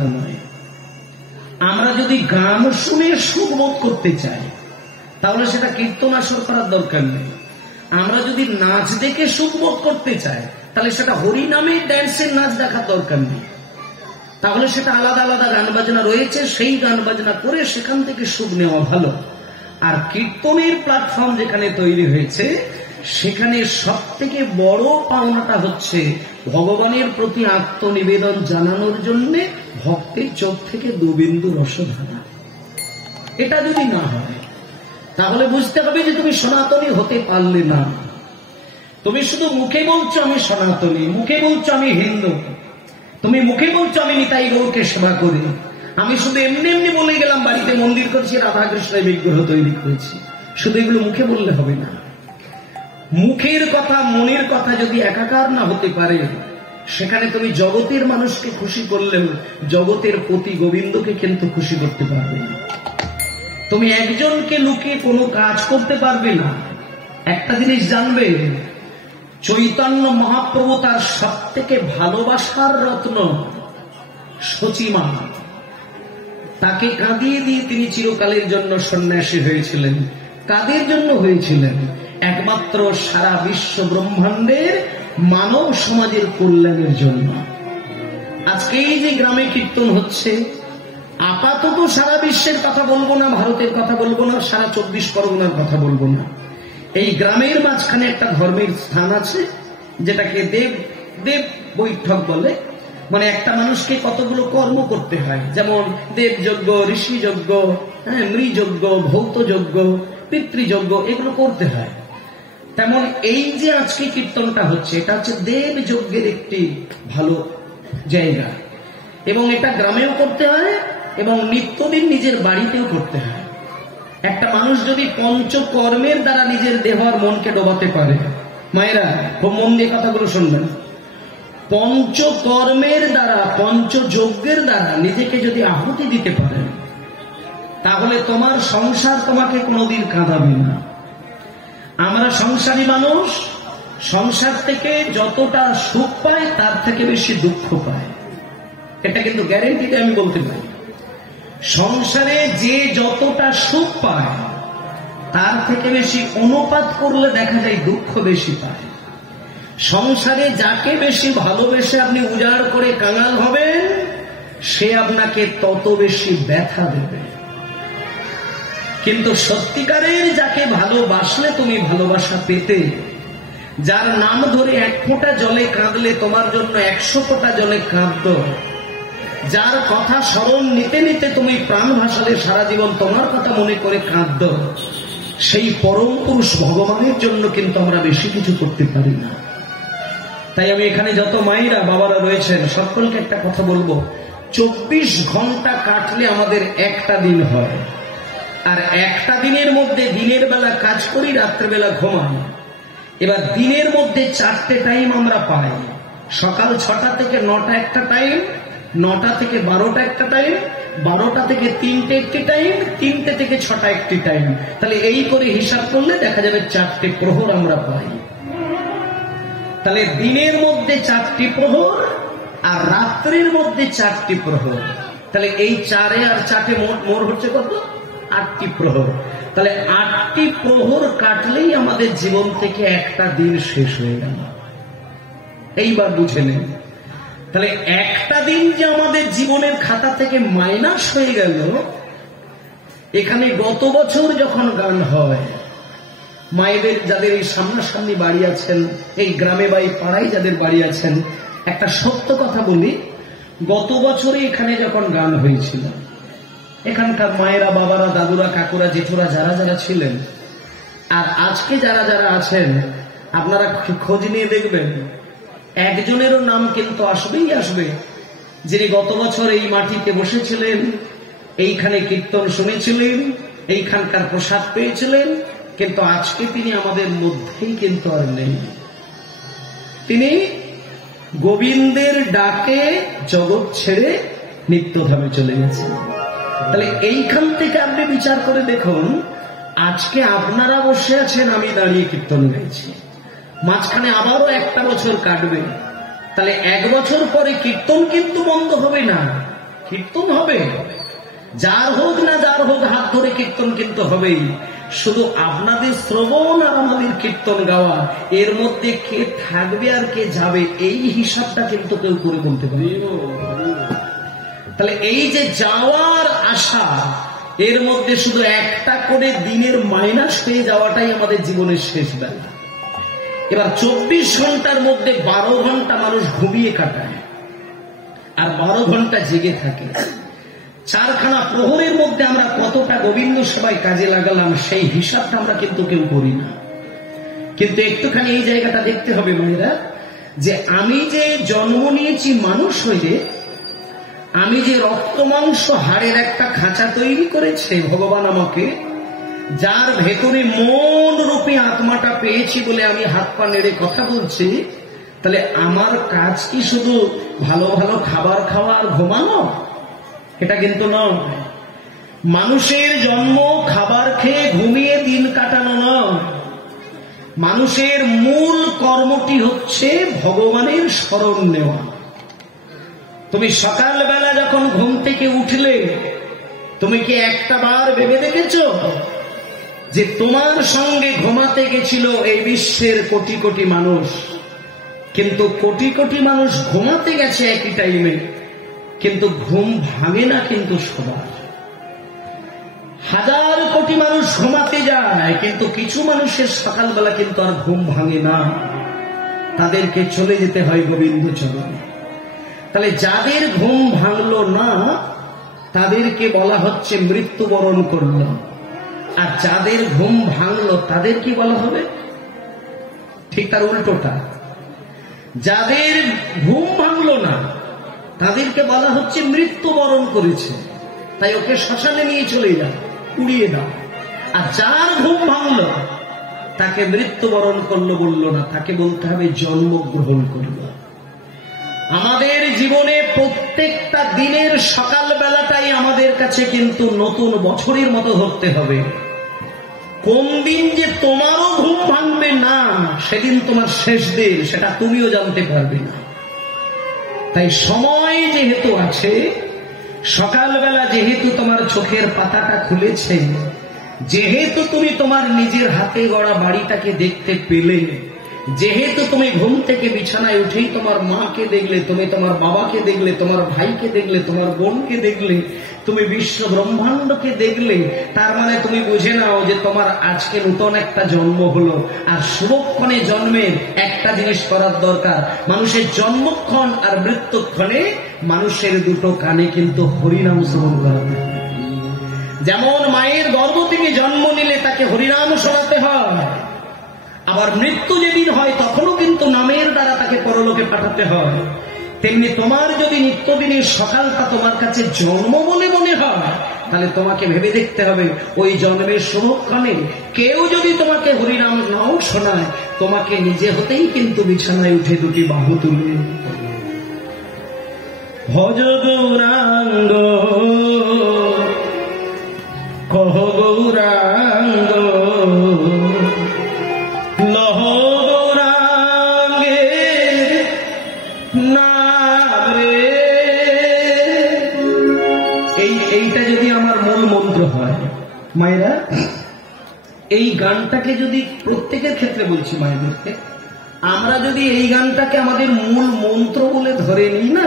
বাজনা নয়। আমরা যদি গান শুনে সুখ বোধ করতে চাই তাহলে সেটা কীর্তন আসর করার দরকার নেই। আমরা যদি নাচ দেখে সুখ বোধ করতে চাই তাহলে সেটা হরিনামে ড্যান্সের নাচ দেখার দরকার নেই। তাহলে সেটা আলাদা আলাদা গান বাজনা রয়েছে, সেই গান বাজনা করে সেখান থেকে সুখ নেওয়া ভালো। আর কীর্তনের প্ল্যাটফর্ম যেখানে তৈরি হয়েছে সেখানে সব থেকে বড় পাওনাটা হচ্ছে ভগবানের প্রতি আত্মনিবেদন জানানোর জন্য ভক্তের চোখ থেকে দুবিন্দু রসধারা। এটা যদি না হয় তাহলে বুঝতে হবে যে তুমি সনাতনী হতে পারলে না। তুমি শুধু মুখে বলছো আমি সনাতনী, মুখে বলছো আমি হিন্দু, তুমি মুখে বলছো আমি নিতাই গৌরকে সেবা করি, আমি শুধু এমনি এমনি বলে গেলাম বাড়িতে মন্দির করছি, রাধাকৃষ্ণের বিগ্রহ তৈরি করেছি, শুধু এগুলো মুখে বললে হবে না। মুখের কথা মনের কথা যদি একাকার না হতে পারে সেখানে তুমি জগতের মানুষকে খুশি করলেও জগতের পতি গোবিন্দকে কিন্তু খুশি করতে পারবে না। তুমি একজনকে লুকিয়ে কোনো কাজ করতে পারবে না। একটা জিনিস জানবে, চৈতন্য মহাপ্রভু তার সব থেকে ভালোবাসার রত্ন সচিমা তাকে কাঁদিয়ে দিয়ে তিনি চিরকালের জন্য সন্ন্যাসী হয়েছিলেন। কাদের জন্য হয়েছিলেন? একমাত্র সারা বিশ্ব ব্রহ্মাণ্ডের মানব সমাজের কল্যাণের জন্য। আজকে এই যে গ্রামে কীর্তন হচ্ছে, আপাতত সারা বিশ্বের কথা বলবো না, ভারতের কথা বলবো না, সারা 24 পরগনার কথা বলবো না, এই গ্রামের মাঝখানে একটা ধর্মের স্থান আছে যেটাকে দেব দেব বৈঠক বলে। মানে একটা মানুষকে কতগুলো কর্ম করতে হয়, যেমন দেবযজ্ঞ, ঋষিযজ্ঞ, নৃযজ্ঞ, ভৌতযজ্ঞ, পিতৃযজ্ঞ, এগুলো করতে হয়। তেমন এই যে আজকে কীর্তনটা হচ্ছে এটা হচ্ছে দেব যজ্ঞের একটি ভালো জায়গা, এবং এটা গ্রামেও করতে হয় এবং নিত্যদিন নিজের বাড়িতেও করতে হয়। একটা মানুষ যদি পঞ্চকর্মের দ্বারা নিজের দেহ আর মনকে ডোবাতে পারে, মায়েরা খুব মন দিয়ে কথাগুলো শুনবেন, পঞ্চকর্মের দ্বারা পঞ্চযজ্ঞের দ্বারা নিজেকে যদি আহুতি দিতে পারেন তাহলে তোমার সংসার তোমাকে কোনোদিন কাঁদাবে না। আমরা সংসারী মানুষ, সংসার থেকে যতটা সুখ পায় তার থেকে বেশি দুঃখ পায়, এটা কিন্তু গ্যারেন্টিতে আমি বলতে পারি। সংসারে যে যতটা সুখ পায় তার থেকে বেশি অনুপাত করলে দেখা যায় দুঃখ বেশি পায়। সংসারে যাকে বেশি ভালোবেসে আপনি উজাড় করে কাঙাল হবেন সে আপনাকে তত বেশি ব্যথা দেবে। কিন্তু সত্যিকারের যাকে ভালোবাসলে তুমি ভালোবাসা পেতে, যার নাম ধরে এক ফোঁটা জলে কাঁদলে তোমার জন্য 100 ফোঁটা জলে কাঁদত, যার কথা স্মরণ নিতে নিতে তুমি প্রাণ ভাসালে সারা জীবন তোমার কথা মনে করে কাঁদত, সেই পরম পুরুষ ভগবানের জন্য কিন্তু আমরা বেশি কিছু করতে পারি না। তাই আমি এখানে যত মায়েরা বাবারা রয়েছেন সকলকে একটা কথা বলবো, 24 ঘন্টা কাটলে আমাদের একটা দিন হয়, আর একটা দিনের মধ্যে দিনের বেলা কাজ করি, রাত্রেবেলা ঘুমাই। এবার দিনের মধ্যে 4টে টাইম আমরা পাই, সকাল 6টা থেকে 9টা একটা টাইম, 9টা থেকে 12টা একটা টাইম, 12টা থেকে 3টে একটি টাইম, 3টে থেকে 6টা একটি টাইম। তাহলে এই করে হিসাব করলে দেখা যাবে 4টে প্রহর আমরা পাই। তাহলে দিনের মধ্যে 4টি প্রহর আর রাত্রির মধ্যে 4টি প্রহর, তাহলে এই 4 আর 4 মোট হচ্ছে কত? 8টি প্রহর। তাহলে 8টি প্রহর কাটলেই আমাদের জীবন থেকে একটা দিন শেষ হয়ে গেল। এইবার বুঝে নেন, তাহলে একটা দিন যে আমাদের জীবনের খাতা থেকে মাইনাস হয়ে গেল। এখানে গত বছর যখন গান হয়, মায়েদের যাদের এই সামনাসামনি বাড়ি আছেন, এই গ্রামে বা এই পাড়ায় যাদের বাড়ি আছেন, একটা সত্য কথা বলি, গত বছরে এখানে যখন গান হয়েছিল, এখানকার মায়েরা, বাবারা, দাদুরা, কাকুরা, জেঠুরা যারা যারা ছিলেন আর আজকে যারা যারা আছেন, আপনারা খোঁজ নিয়ে দেখবেন একজনেরও নাম কিন্তু আসবেই আসবে, যিনি গত বছর এই মাটিতে বসেছিলেন, এইখানে কীর্তন শুনেছিলেন, এইখানকার প্রসাদ পেয়েছিলেন, কিন্তু আজকে তিনি আমাদের মধ্যেই কিন্তু আর নেই। তিনি গোবিন্দের ডাকে জগৎ ছেড়ে নিত্যধামে চলে গেছেন। তাহলে এইখান থেকে আপনি বিচার করে দেখুন, আজকে আপনারা বসে আছেন, আমি দাঁড়িয়ে কীর্তন গাইছি, মাঝখানে আবারও একটা বছর কাটবে, তাহলে 1 বছর পরে কীর্তন কিন্তু বন্ধ হবে না, কীর্তন হবে, যার হোক না যার হোক হাত ধরে কীর্তন কিন্তু হবেই। শুধু আপনাদের শ্রবণ আর আমাদের কীর্তন গাওয়া, এর মধ্যে কে থাকবে আর কে যাবে এই হিসাবটা কিন্তু কেউ করে বলতে পারে। তাহলে এই যে যাওয়ার আশা, এর মধ্যে শুধু একটা করে দিনের মাইনাস পেয়ে যাওয়াটাই আমাদের জীবনের শেষ বেলা। এবার 24 ঘন্টার মধ্যে 12 ঘন্টা মানুষ ঘুমিয়ে কাটায় আর 12 ঘন্টা জেগে থাকে। 4খানা প্রহরের মধ্যে আমরা কতটা গোবিন্দ সেবায় কাজে লাগালাম সেই হিসাবটা আমরা কিন্তু কেউ করি না। কিন্তু একটুখানি এই জায়গাটা দেখতে হবে মেয়েরা, যে আমি যে জন্ম নিয়েছি মানুষ হয়ে, আমি যে রক্ত মাংস হাড়ের একটা খাঁচা তৈরি করেছে ভগবান আমাকে, যার ভেতরে মন রূপী আত্মাটা পেয়েছি বলে আমি হাত পা নেড়ে কথা বলছি, তাহলে আমার কাজ কি শুধু ভালো ভালো খাবার খাওয়া আর ঘুমানো? এটা কিন্তু নয়। মানুষের জন্ম খাবার খেয়ে ঘুমিয়ে দিন কাটানো নয়। মানুষের মূল কর্মটি হচ্ছে ভগবানের শরণ নেওয়া। তুমি সকালবেলা যখন ঘুম থেকে উঠলে, তুমি কি একটা বার ভেবে দেখেছো যে তোমার সঙ্গে ঘুমাতে গেছিল এই বিশ্বের কোটি কোটি মানুষ, কিন্তু কোটি কোটি মানুষ ঘুমাতে গেছে একই টাইমে, কিন্তু ঘুম ভাঙে না কিন্তু সবার। 1000 কোটি মানুষ ঘুমাতে যায়, কিন্তু কিছু মানুষের সকালবেলা কিন্তু আর ঘুম ভাঙে না, তাদেরকে চলে যেতে হয় গোবিন্দ চরণে। তাহলে যাদের ঘুম ভাঙলো না তাদেরকে বলা হচ্ছে মৃত্যুবরণ করলো, আর যাদের ঘুম ভাঙলো তাদের কি বলা হবে? ঠিক তার উল্টোটা। যাদের ঘুম ভাঙলো না তাদেরকে বলা হচ্ছে মৃত্যুবরণ করেছে, তাই ওকে শ্মশানে নিয়ে চলে যাও, উড়িয়ে দাও। আর যার ঘুম ভাঙলো তাকে মৃত্যুবরণ করলো বললো না, তাকে বলতে হবে জন্মগ্রহণ করলো। আমাদের জীবনে প্রত্যেকটা দিনের সকালবেলাটাই আমাদের কাছে কিন্তু নতুন বছরের মতো ধরতে হবে। কোন দিন যে তোমারও ঘুম ভাঙবে না, সেদিন তোমার শেষ দিন, সেটা তুমিও জানতে পারবে না। তাই সময় যেহেতু আছে, সকালবেলা যেহেতু তোমার চোখের পাতাটা খুলেছে, যেহেতু তুমি তোমার নিজের হাতে গড়া বাড়িটাকে দেখতে পেলে, যেহেতু তুমি ঘুম থেকে বিছানায় উঠেই তোমার মাকে দেখলে, তুমি তোমার বাবাকে দেখলে, তোমার ভাইকে দেখলে, তোমার বোনকে দেখলে, তুমি বিশ্ব ব্রহ্মাণ্ডকে দেখলে, তার মানে তুমি বুঝে নাও যে তোমার আজকে নতুন একটা জন্ম হলো। আর শুভক্ষণে জন্মের একটা জিনিস করার দরকার, মানুষের জন্মক্ষণ আর মৃত্যুক্ষণে মানুষের দুটো কানে কিন্তু হরিনাম শ্রবণ করাতে হয়। যেমন মায়ের গর্ভ থেকে জন্ম নিলে তাকে হরিনাম শোনাতে হয়, আবার মৃত্যু যেদিন হয় তখনও কিন্তু নামের দ্বারা তাকে পরলোকে পাঠাতে হয়। তেমনি তোমার যদি নিত্যদিনের সকালটা তোমার কাছে জন্ম বলে মনে হয়, তাহলে তোমাকে ভেবে দেখতে হবে ওই জন্মের শুভক্ষণে কেউ যদি তোমাকে হরিনাম নাও শোনায়, তোমাকে নিজে হতেই কিন্তু বিছানায় উঠে দুটি বাহু তুলে ভজ গৌরাঙ্গ কহ গৌরাঙ্গ লহ গৌরাঙ্গে নাম রে। এইটা যদি আমার মূল মন্ত্র হয় মায়েরা, এই গানটাকে যদি প্রত্যেকের ক্ষেত্রে বলছি মায়েদেরকে, আমরা যদি এই গানটাকে আমাদের মূল মন্ত্র বলে ধরে নিই না,